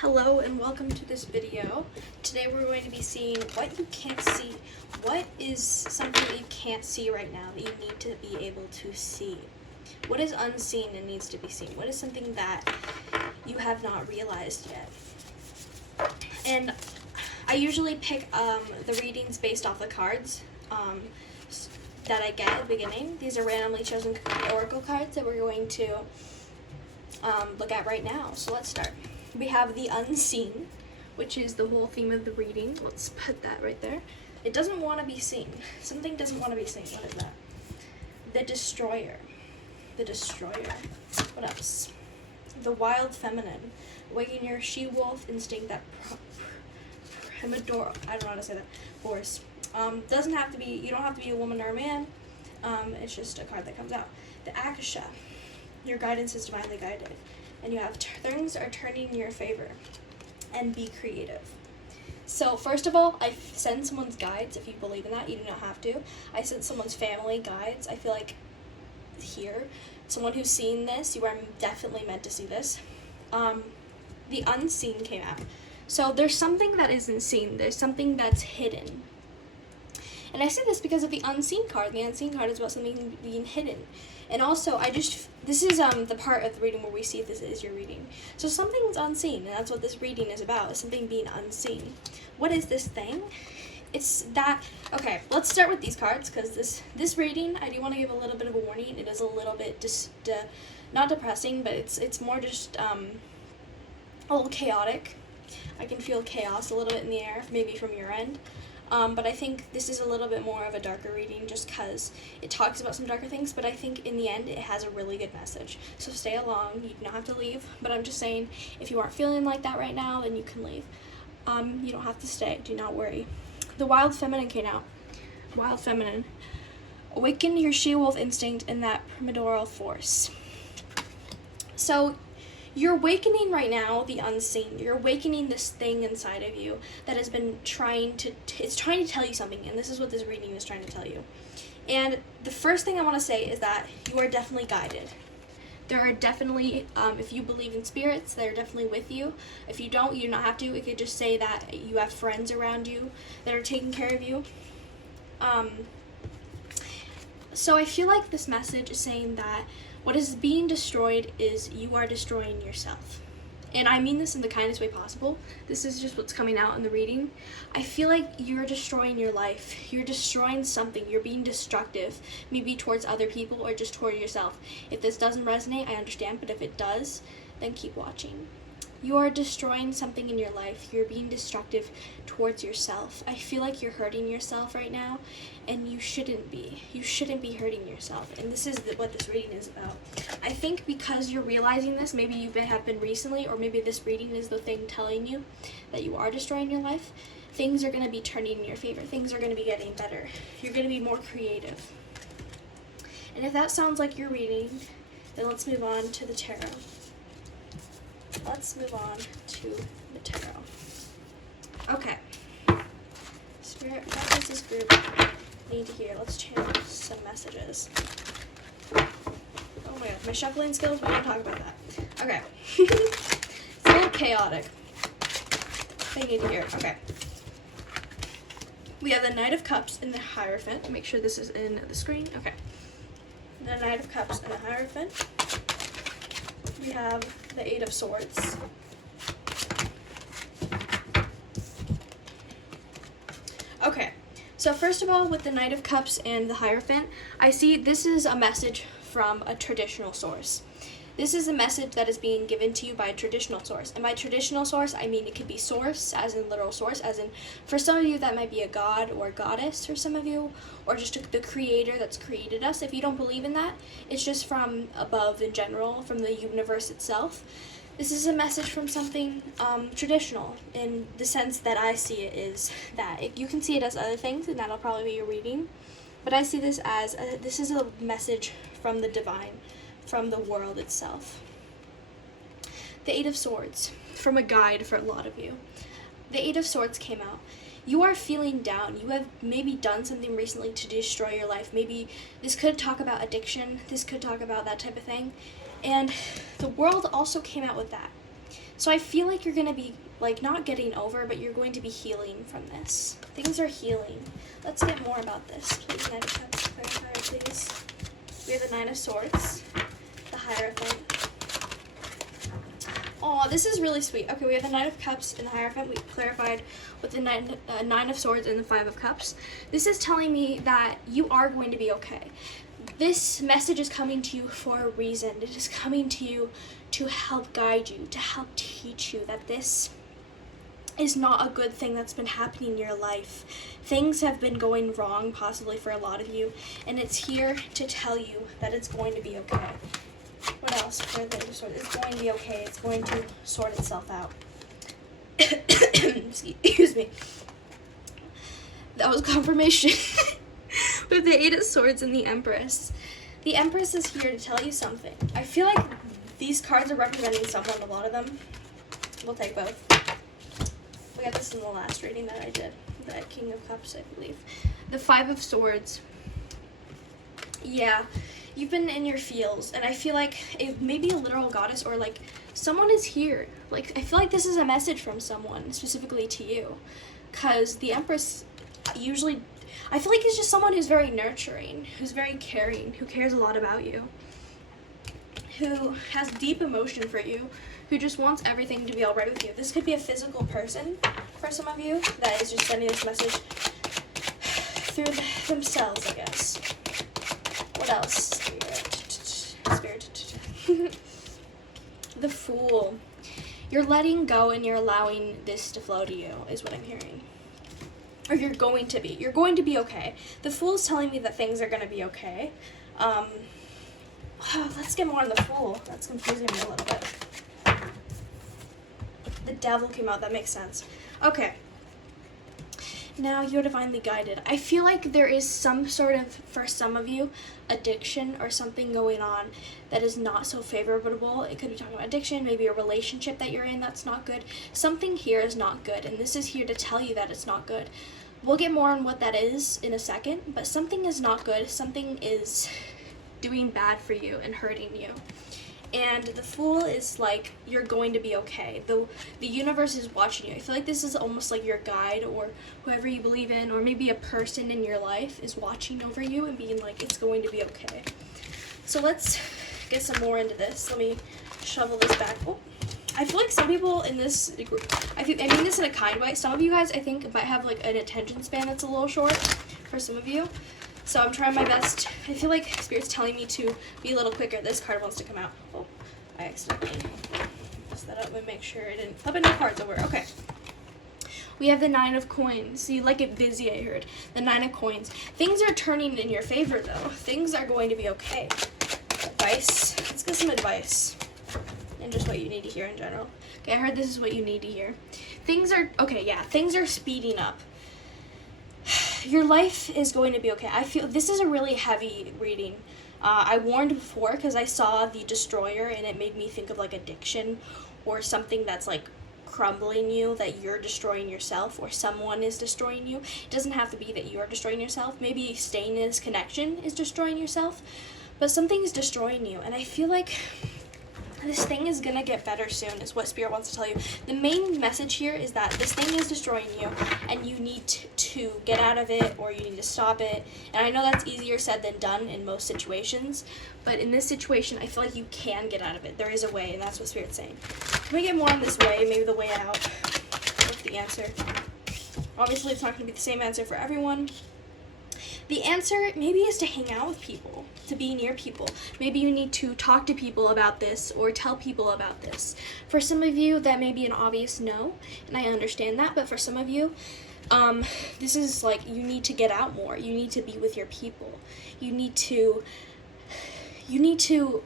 Hello and welcome to this video. Today we're going to be seeing what you can't see. What is something that you can't see right now that you need to be able to see? What is unseen and needs to be seen? What is something that you have not realized yet? And I usually pick the readings based off the cards that I get at the beginning. These are randomly chosen oracle cards that we're going to look at right now. So let's start. We have the unseen, which is the whole theme of the reading. Let's put that right there. It doesn't want to be seen. Something doesn't want to be seen. What is that? The destroyer. The destroyer. What else? The wild feminine. Awaken your she-wolf instinct that primordial, I don't know how to say that, force. Doesn't have to be, you don't have to be a woman or a man. It's just a card that comes out. The Akasha. Your guidance is divinely guided. And you have things are turning in your favor. And be creative. So first of all, I send someone's guides. If you believe in that, you do not have to. I sent someone's family guides. I feel like here, someone who's seen this, you are definitely meant to see this. The unseen came out. So there's something that isn't seen. There's something that's hidden. And I say this because of the unseen card. The unseen card is about something being hidden. And also, this is the part of the reading where we see if this is your reading. So something's unseen, and that's what this reading is about, is something being unseen. What is this thing? It's that, okay, let's start with these cards, because this reading, I do want to give a little bit of a warning. It is a little bit, not depressing, but it's more just a little chaotic. I can feel chaos a little bit in the air, maybe from your end. But I think this is a little bit more of a darker reading just because it talks about some darker things, but I think in the end it has a really good message. So stay along, you do not have to leave, but I'm just saying if you aren't feeling like that right now, then you can leave. You don't have to stay, do not worry. The wild feminine came out. Wild feminine. Awaken your she-wolf instinct and that primordial force. So you're awakening right now the unseen. You're awakening this thing inside of you that has been trying to tell you something, and this is what this reading is trying to tell you. And the first thing I want to say is that you are definitely guided. There are definitely, if you believe in spirits, they're definitely with you. If you don't, you do not have to. It could just say that you have friends around you that are taking care of you. So I feel like this message is saying that what is being destroyed is you are destroying yourself. And I mean this in the kindest way possible. This is just what's coming out in the reading. I feel like you're destroying your life. You're destroying something. You're being destructive, maybe towards other people or just toward yourself. If this doesn't resonate, I understand, but if it does, then keep watching. You are destroying something in your life. You're being destructive towards yourself. I feel like you're hurting yourself right now, and you shouldn't be. You shouldn't be hurting yourself, and this is what this reading is about. I think because you're realizing this, maybe you have been recently, or maybe this reading is the thing telling you that you are destroying your life, things are going to be turning in your favor. Things are going to be getting better. You're going to be more creative. And if that sounds like your reading, then let's move on to the tarot. Let's move on to the tarot. Okay. Spirit, what does this group need to hear? Let's channel some messages. Oh my god, my shuffling skills, we don't talk about that. Okay. It's a little chaotic. They need to hear. Okay. We have the Knight of Cups and the Hierophant. Make sure this is in the screen. Okay. The Knight of Cups and the Hierophant. We have the Eight of Swords. Okay, so first of all, with the Knight of Cups and the Hierophant, I see this is a message from a traditional source. This is a message that is being given to you by a traditional source. And by traditional source, I mean it could be source, as in literal source, as in for some of you that might be a god or a goddess for some of you, or just the creator that's created us. If you don't believe in that, it's just from above in general, from the universe itself. This is a message from something traditional in the sense that I see it is that you can see it as other things, and that'll probably be your reading. But I see this as this is a message from the divine, from the world itself. The Eight of Swords, from a guide for a lot of you. The Eight of Swords came out. You are feeling down. You have maybe done something recently to destroy your life. Maybe this could talk about addiction. This could talk about that type of thing. And the world also came out with that. So I feel like you're going to be, like, not getting over, but you're going to be healing from this. Things are healing. Let's get more about this. Please, Knight of Cups, clarify, please. We have the Nine of Swords, the Hierophant. Oh, this is really sweet. Okay, we have the Knight of Cups and the Hierophant. We clarified with the Nine of Swords and the Five of Cups. This is telling me that you are going to be okay. This message is coming to you for a reason. It is coming to you to help guide you, to help teach you that this is not a good thing that's been happening in your life. Things have been going wrong, possibly for a lot of you, and it's here to tell you that it's going to be okay. What else for the sword? It's going to be okay. It's going to sort itself out. Excuse me. That was confirmation. With the Eight of Swords and the Empress. The Empress is here to tell you something. I feel like these cards are representing someone, a lot of them. We'll take both. We got this in the last reading that I did. The King of Cups, I believe. The Five of Swords. Yeah. You've been in your feels, and I feel like it may be a literal goddess, or like someone is here. Like, I feel like this is a message from someone, specifically to you. Because the Empress usually, I feel like it's just someone who's very nurturing, who's very caring, who cares a lot about you, who has deep emotion for you, who just wants everything to be all right with you. This could be a physical person for some of you that is just sending this message through themselves, I guess. What else? Spirit. The Fool. You're letting go and you're allowing this to flow to you, is what I'm hearing. Or you're going to be. You're going to be okay. The Fool's telling me that things are going to be okay. Let's get more on the Fool. That's confusing me a little bit. The Devil came out. That makes sense. Okay. Now you're divinely guided. I feel like there is some sort of, for some of you, addiction or something going on that is not so favorable. It could be talking about addiction, maybe a relationship that you're in that's not good. Something here is not good, and this is here to tell you that it's not good. We'll get more on what that is in a second, but something is not good. Something is doing bad for you and hurting you. And the Fool is like, you're going to be okay. The universe is watching you. I feel like this is almost like your guide, or whoever you believe in, or maybe a person in your life is watching over you and being like, it's going to be okay. So let's get some more into this. Let me shovel this back. Oh, I feel like some people in this group, I mean this in a kind way. Some of you guys, I think, might have like an attention span that's a little short for some of you. So I'm trying my best. I feel like Spirit's telling me to be a little quicker. This card wants to come out. Oh, I accidentally messed that up and make sure I didn't flip any cards over. Okay. We have the Nine of Coins. So you like it busy, I heard. The Nine of Coins. Things are turning in your favor, though. Things are going to be okay. Advice. Let's get some advice. And just what you need to hear in general. Okay, I heard this is what you need to hear. Things are, okay, yeah. Things are speeding up. Your life is going to be okay. I feel this is a really heavy reading. I warned before because I saw the Destroyer and it made me think of like addiction or something that's like crumbling you, that you're destroying yourself or someone is destroying you. It doesn't have to be that you are destroying yourself. Maybe staying in this connection is destroying yourself, but something is destroying you. And I feel like this thing is going to get better soon, is what Spirit wants to tell you. The main message here is that this thing is destroying you, and you need to get out of it, or you need to stop it. And I know that's easier said than done in most situations, but in this situation, I feel like you can get out of it. There is a way, and that's what Spirit's saying. Can we get more on this way, maybe the way out? What's the answer? Obviously, it's not going to be the same answer for everyone. The answer maybe is to hang out with people, to be near people. Maybe you need to talk to people about this or tell people about this. For some of you, that may be an obvious no, and I understand that, but for some of you, this is like you need to get out more. You need to be with your people. You need to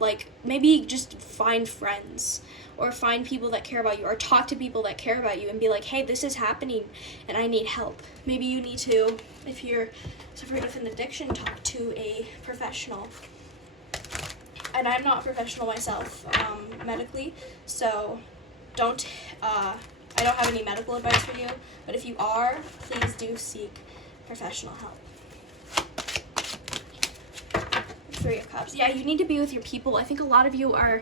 like maybe just find friends or find people that care about you, or talk to people that care about you and be like, hey, this is happening and I need help. Maybe you need to, if you're suffering with an addiction, talk to a professional. And I'm not a professional myself, medically, so I don't have any medical advice for you, but if you are, please do seek professional help. Three of Cups. Yeah, you need to be with your people. I think a lot of you are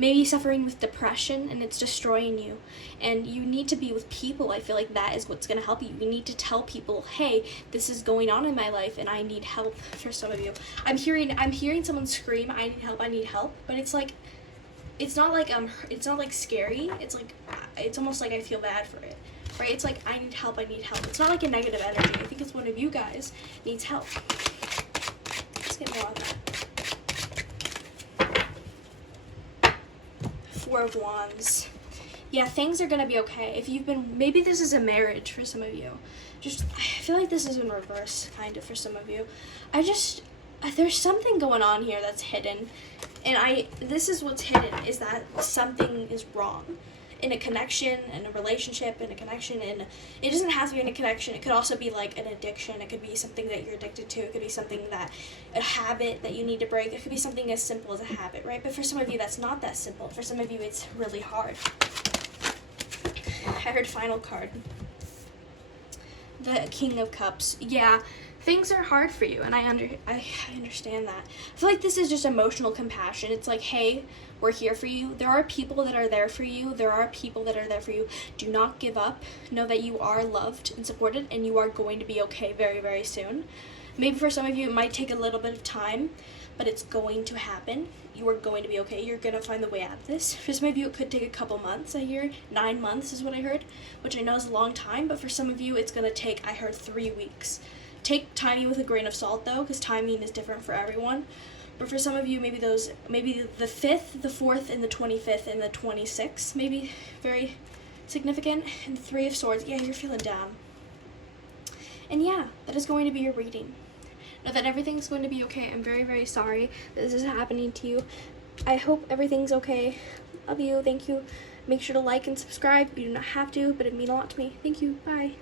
maybe suffering with depression and it's destroying you, and you need to be with people. I feel like that is what's going to help you. You need to tell people, hey, this is going on in my life and I need help. For some of you, I'm hearing someone scream, I need help, but it's like, it's not like scary. It's almost like I feel bad for it, right? It's like, I need help. It's not like a negative energy. I think it's one of you guys needs help. Let's get more on that. Four of Wands. Yeah, things are gonna be okay. If you've been, maybe this is a marriage for some of you. I feel like this is in reverse, kind of, for some of you. There's something going on here that's hidden. And this is what's hidden, is that something is wrong in a connection, in a relationship, in a connection, and it doesn't have to be in a connection. It could also be like an addiction. It could be something that you're addicted to. It could be something a habit that you need to break. It could be something as simple as a habit, right? But for some of you, that's not that simple. For some of you, it's really hard. I heard final card. The King of Cups. Yeah, things are hard for you, and I understand that. I feel like this is just emotional compassion. It's like, hey, we're here for you. There are people that are there for you. Do not give up. Know that you are loved and supported, and you are going to be okay very, very soon. Maybe for some of you, it might take a little bit of time, but it's going to happen. You are going to be okay. You're going to find the way out of this. For some of you, it could take a couple months. I hear 9 months is what I heard, which I know is a long time, but for some of you, it's going to take, I heard, 3 weeks. Take timing with a grain of salt, though, because timing is different for everyone. But for some of you, maybe the 5th, the 4th, and the 25th, and the 26th, maybe very significant. And the 3 of Swords, yeah, you're feeling down. And yeah, that is going to be your reading. Know that everything's going to be okay. I'm very, very sorry that this is happening to you. I hope everything's okay. Love you. Thank you. Make sure to like and subscribe. You do not have to, but it means a lot to me. Thank you. Bye.